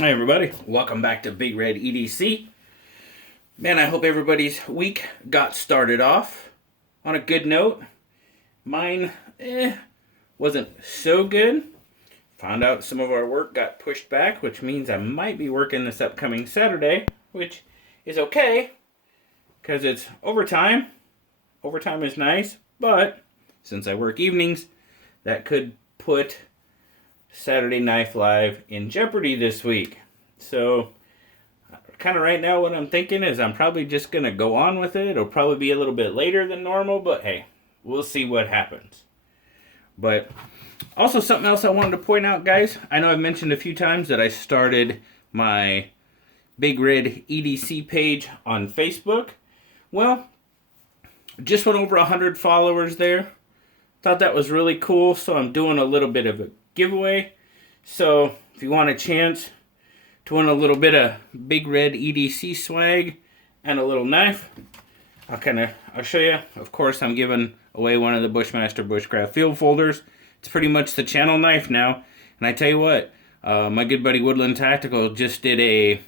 Hi everybody, welcome back to BigRedEDC. Man, I hope everybody's week got started off on a good note. Mine, wasn't so good. Found out some of our work got pushed back, which means I might be working this upcoming Saturday, which is okay, because it's overtime. Overtime is nice, but since I work evenings, that could put Saturday Knife Live in jeopardy this week. So, kind of right now what I'm thinking is I'm probably just going to go on with it. It'll probably be a little bit later than normal, but hey, we'll see what happens. But also something else I wanted to point out, guys. I know I've mentioned a few times that I started my BigRedEDC page on Facebook. Well, just went over 100 followers there. Thought that was really cool, so I'm doing a little bit of a giveaway. So if you want a chance to win a little bit of BigRedEDC swag and a little knife, I'll show you. Of course, I'm giving away one of the Bushmaster Bushcraft field folders. It's pretty much the channel knife now. And I tell you what, my good buddy Woodland Tactical just did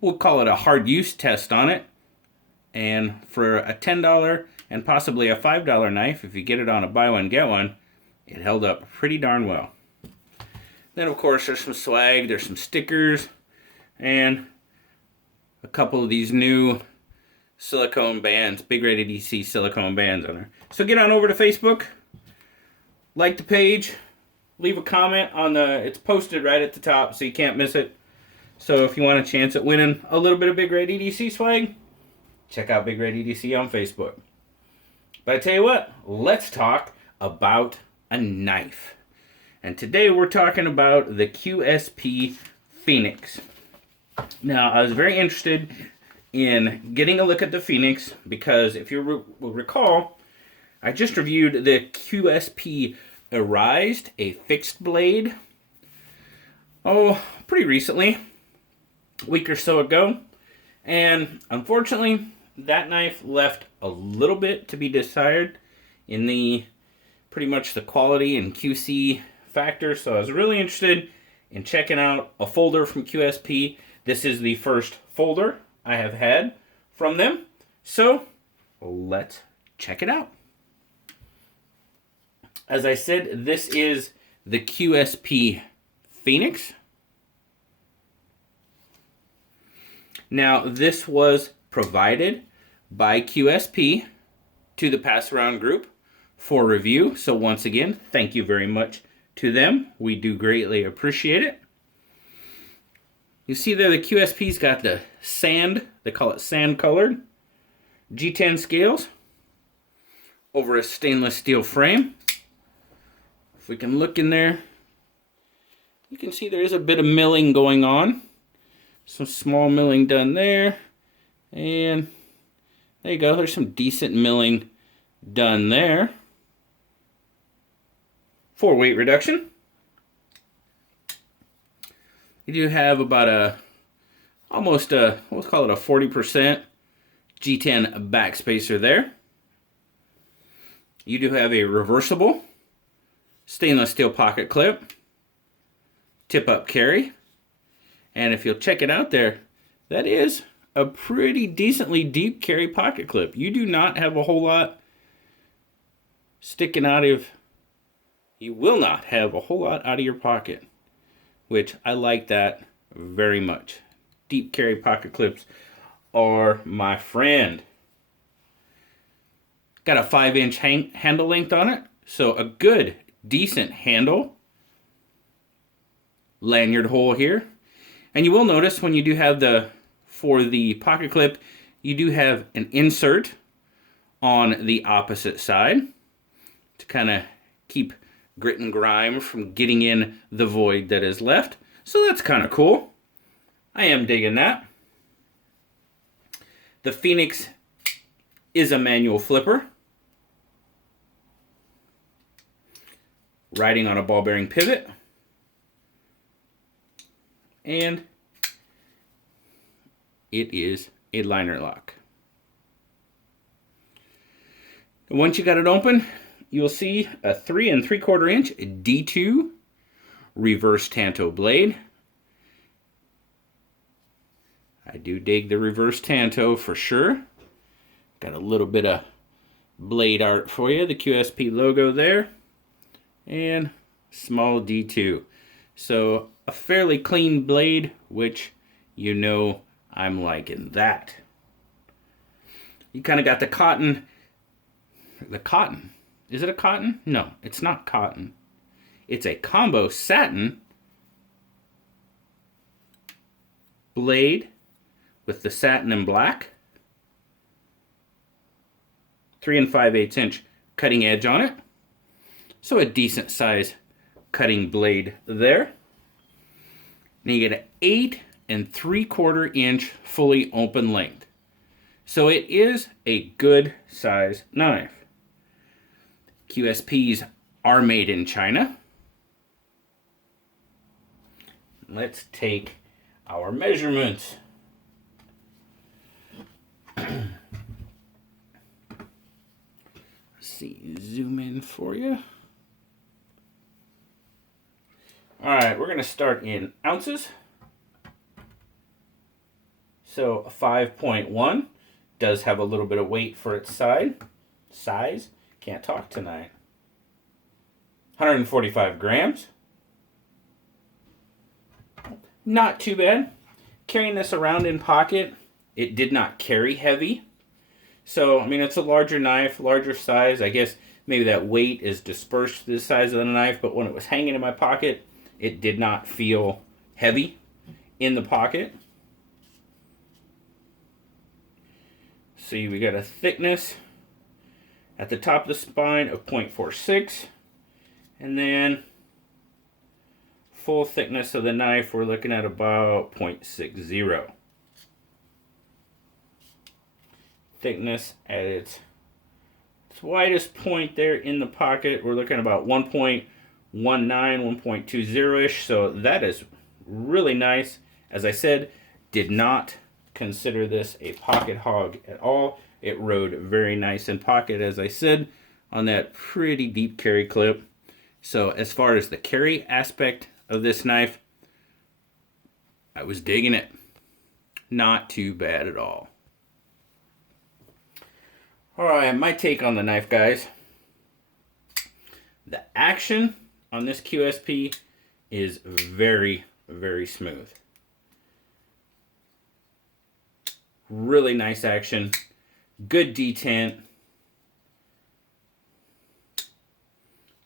we'll call it a hard use test on it. And for a $10 and possibly a $5 knife, if you get it on a buy one, get one, it held up pretty darn well. Then, of course, there's some swag, there's some stickers, and a couple of these new silicone bands, BigRedEDC silicone bands on there. So get on over to Facebook, like the page, leave a comment on it's posted right at the top so you can't miss it. So if you want a chance at winning a little bit of BigRedEDC swag, check out BigRedEDC on Facebook. But I tell you what, let's talk about a knife. And today we're talking about the QSP Phoenix. Now, I was very interested in getting a look at the Phoenix because if you will recall, I just reviewed the QSP Erased, a fixed blade, pretty recently, a week or so ago. And unfortunately, that knife left a little bit to be desired in pretty much the quality and QC factor. So I was really interested in checking out a folder from QSP. This is the first folder I have had from them. So let's check it out. As I said, this is the QSP Phoenix. Now, this was provided by QSP to the Pass Around group for review. So once again, thank you very much to them. We do greatly appreciate it. You see there the QSP's got the sand, they call it sand colored, G10 scales over a stainless steel frame. If we can look in there, you can see there is a bit of milling going on. Some small milling done there. And there you go, there's some decent milling done there for weight reduction. You do have about let's call it a 40% G10 backspacer there. You do have a reversible stainless steel pocket clip, tip-up carry, and if you'll check it out there, that is a pretty decently deep carry pocket clip. You do not have a whole lot sticking out of, you will not have a whole lot out of your pocket, which I like that very much. Deep carry pocket clips are my friend. Got a 5-inch handle length on it, so a good, decent handle. Lanyard hole here. And you will notice when you do have for the pocket clip, you do have an insert on the opposite side to kind of keep grit and grime from getting in the void that is left. So that's kind of cool. I am digging that. The Phoenix is a manual flipper, riding on a ball bearing pivot, and it is a liner lock. And once you got it open, you'll see a 3 3/4 inch D2 reverse tanto blade. I do dig the reverse tanto for sure. Got a little bit of blade art for you. The QSP logo there. And small D2. So a fairly clean blade, which you know I'm liking that. You kind of got the cotton. The cotton. Is it a cotton? No, it's not cotton. It's a combo satin blade with the satin and black. 3 5/8 inch cutting edge on it. So a decent size cutting blade there. And you get an 8 3/4 inch fully open length. So it is a good size knife. QSPs are made in China. Let's take our measurements. Let's see, zoom in for you. All right, we're going to start in ounces. So a 5.1 does have a little bit of weight for its size. Can't talk tonight. 145 grams. Not too bad. Carrying this around in pocket, it did not carry heavy. So, I mean, it's a larger knife, larger size. I guess maybe that weight is dispersed to the size of the knife, but when it was hanging in my pocket, it did not feel heavy in the pocket. See, we got a thickness at the top of the spine of 0.46, and then full thickness of the knife, we're looking at about 0.60. Thickness at its widest point there in the pocket, we're looking at about 1.19, 1.20-ish, so that is really nice. As I said, did not consider this a pocket hog at all. It rode very nice in pocket, as I said, on that pretty deep carry clip. So as far as the carry aspect of this knife, I was digging it. Not too bad at all. Alright, my take on the knife, guys. The action on this QSP is very, very smooth. Really nice action. Good detent.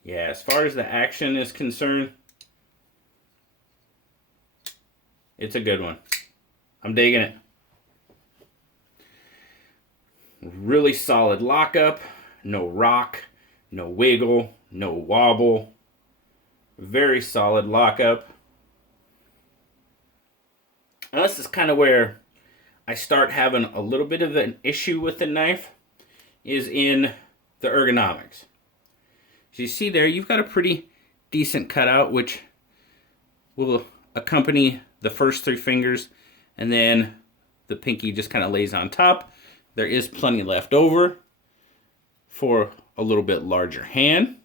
Yeah, as far as the action is concerned, it's a good one. I'm digging it. Really solid lockup. No rock, no wiggle, no wobble. Very solid lockup. And this is kind of where I start having a little bit of an issue with the knife, is in the ergonomics. As you see there, you've got a pretty decent cutout, which will accompany the first 3 fingers, and then the pinky just kind of lays on top. There is plenty left over for a little bit larger hand.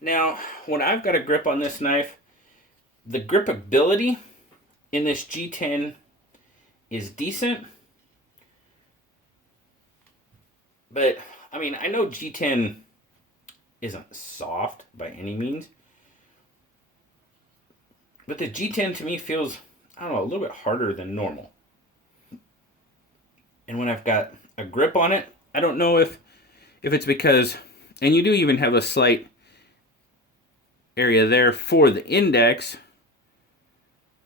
Now, when I've got a grip on this knife, the gripability in this G10 is decent. But, I mean, I know G10 isn't soft by any means. But the G10 to me feels, I don't know, a little bit harder than normal. And when I've got a grip on it, I don't know if it's because, and you do even have a slight area there for the index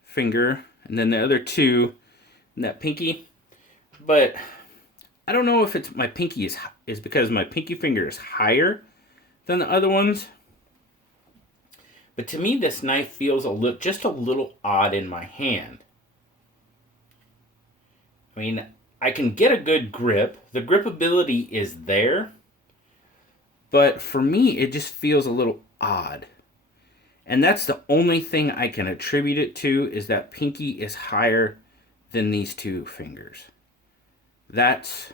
finger, and then the other 2, and that pinky. But I don't know if it's my pinky is because my pinky finger is higher than the other ones. But to me, this knife feels just a little odd in my hand. I mean, I can get a good grip. The gripability is there. But for me, it just feels a little odd. And that's the only thing I can attribute it to, is that pinky is higher than these 2 fingers. That's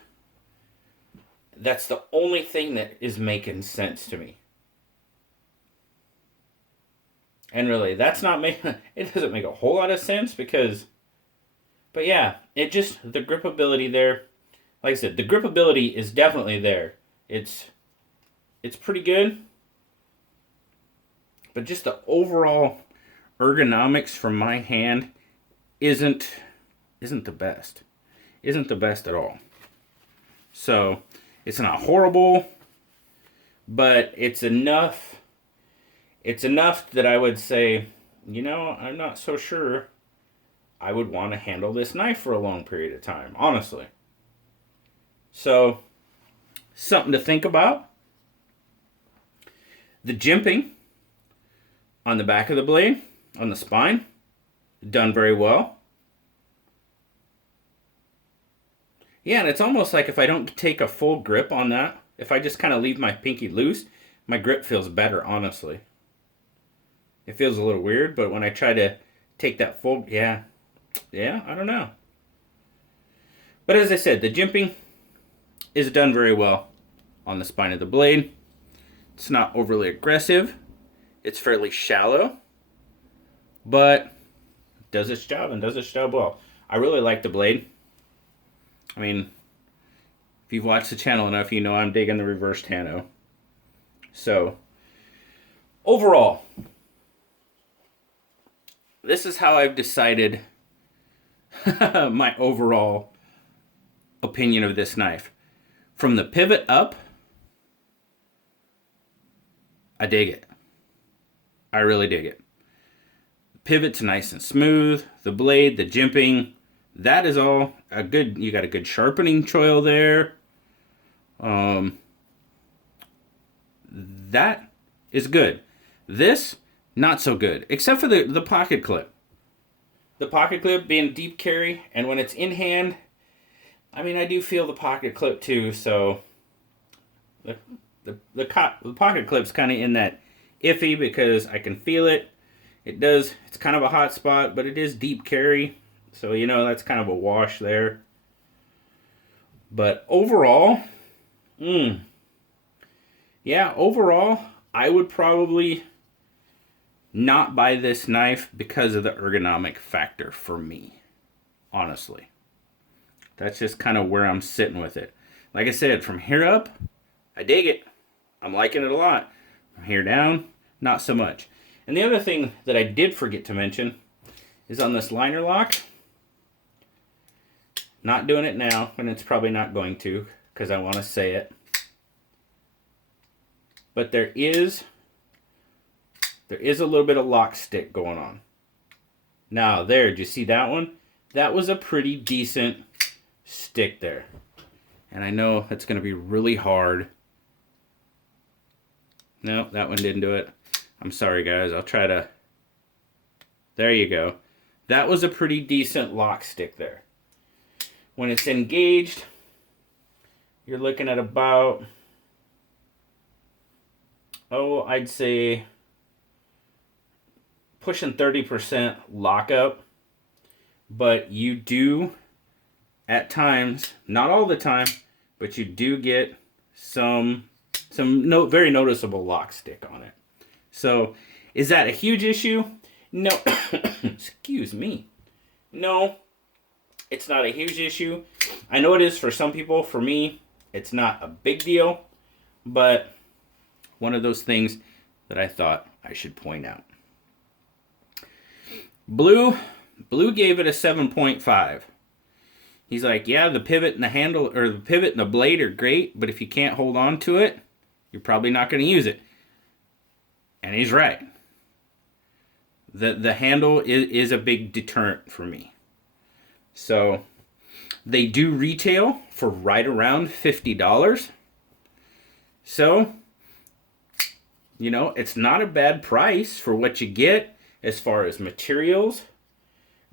the only thing that is making sense to me. And really, that's not it doesn't make a whole lot of sense, because But yeah, it just, the gripability there, like I said, the gripability is definitely there. It's pretty good. But just the overall ergonomics from my hand isn't the best. Isn't the best at all. So, it's not horrible, but it's enough that I would say, you know, I'm not so sure I would want to handle this knife for a long period of time, honestly. So, something to think about. The jimping on the back of the blade, on the spine, done very well. Yeah, and it's almost like if I don't take a full grip on that, if I just kind of leave my pinky loose, my grip feels better, honestly. It feels a little weird, but when I try to take that full, yeah, I don't know. But as I said, the jimping is done very well on the spine of the blade. It's not overly aggressive. It's fairly shallow, but it does its job and does its job well. I really like the blade. I mean, if you've watched the channel enough, you know I'm digging the reverse Tano. So, overall, this is how I've decided my overall opinion of this knife. From the pivot up, I dig it. I really dig it. The pivot's nice and smooth. The blade, the jimping, that is all a good. You got a good sharpening choil there. That is good. This, not so good, except for the pocket clip. The pocket clip being deep carry, and when it's in hand, I mean, I do feel the pocket clip too. So the pocket clip's kind of in that iffy because I can feel it. It's kind of a hot spot, but it is deep carry. So, you know, that's kind of a wash there. But overall, yeah, overall, I would probably not buy this knife because of the ergonomic factor for me, honestly. That's just kind of where I'm sitting with it. Like I said, from here up, I dig it. I'm liking it a lot. From here down, not so much. And the other thing that I did forget to mention is on this liner lock. Not doing it now, and it's probably not going to because I want to say it. But there is a little bit of lock stick going on. Now there, did you see that one? That was a pretty decent stick there. And I know it's going to be really hard. No, that one didn't do it. I'm sorry, guys. I'll try to... There you go. That was a pretty decent lock stick there. When it's engaged, you're looking at about... I'd say pushing 30% lockup. But you do, at times, not all the time, but you do get some very noticeable lock stick on it. So, is that a huge issue? No. Excuse me. No, it's not a huge issue. I know it is for some people. For me, it's not a big deal, but one of those things that I thought I should point out. Blue gave it a 7.5. He's like, yeah, the pivot and the handle, or the pivot and the blade are great, but if you can't hold on to it, you're probably not going to use it. And he's right. The handle is a big deterrent for me. So, they do retail for right around $50. So, you know, it's not a bad price for what you get as far as materials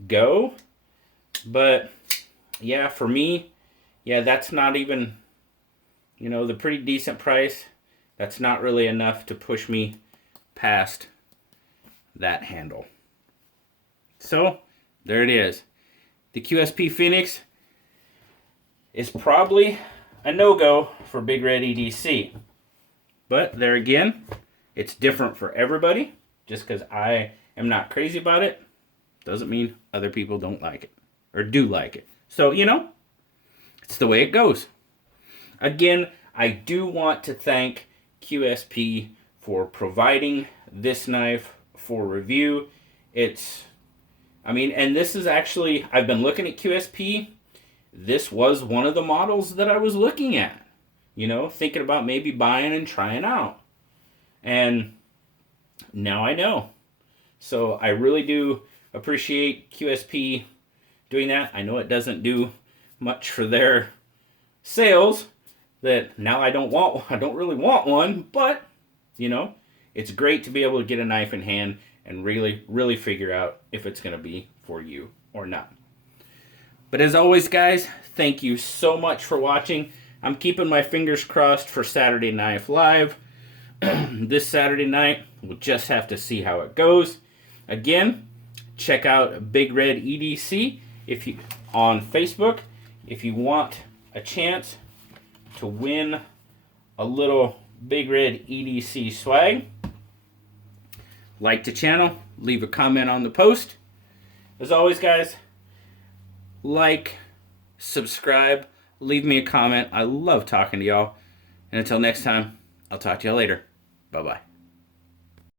go. But, yeah, for me, yeah, that's not even, you know, the pretty decent price. That's not really enough to push me past that handle. So, there it is. The QSP Phoenix is probably a no-go for BigRedEDC. But, there again, it's different for everybody. Just because I am not crazy about it doesn't mean other people don't like it. or do like it. So, you know, it's the way it goes. Again, I do want to thank QSP for providing this knife for review. And this is actually, I've been looking at QSP. This was one of the models that I was looking at, you know, thinking about maybe buying and trying out. And now I know. So I really do appreciate QSP doing that. I know it doesn't do much for their sales, that now I don't really want one, but, you know, it's great to be able to get a knife in hand and really figure out if it's going to be for you or not. But as always, guys, thank you so much for watching. I'm keeping my fingers crossed for Saturday Knife Live. This Saturday night, we'll just have to see how it goes. Again, check out BigRedEDC on Facebook if you want a chance to win a little BigRedEDC swag. Like the channel, leave a comment on the post. As always, guys, like, subscribe, leave me a comment. I love talking to y'all. And until next time, I'll talk to y'all later. Bye-bye.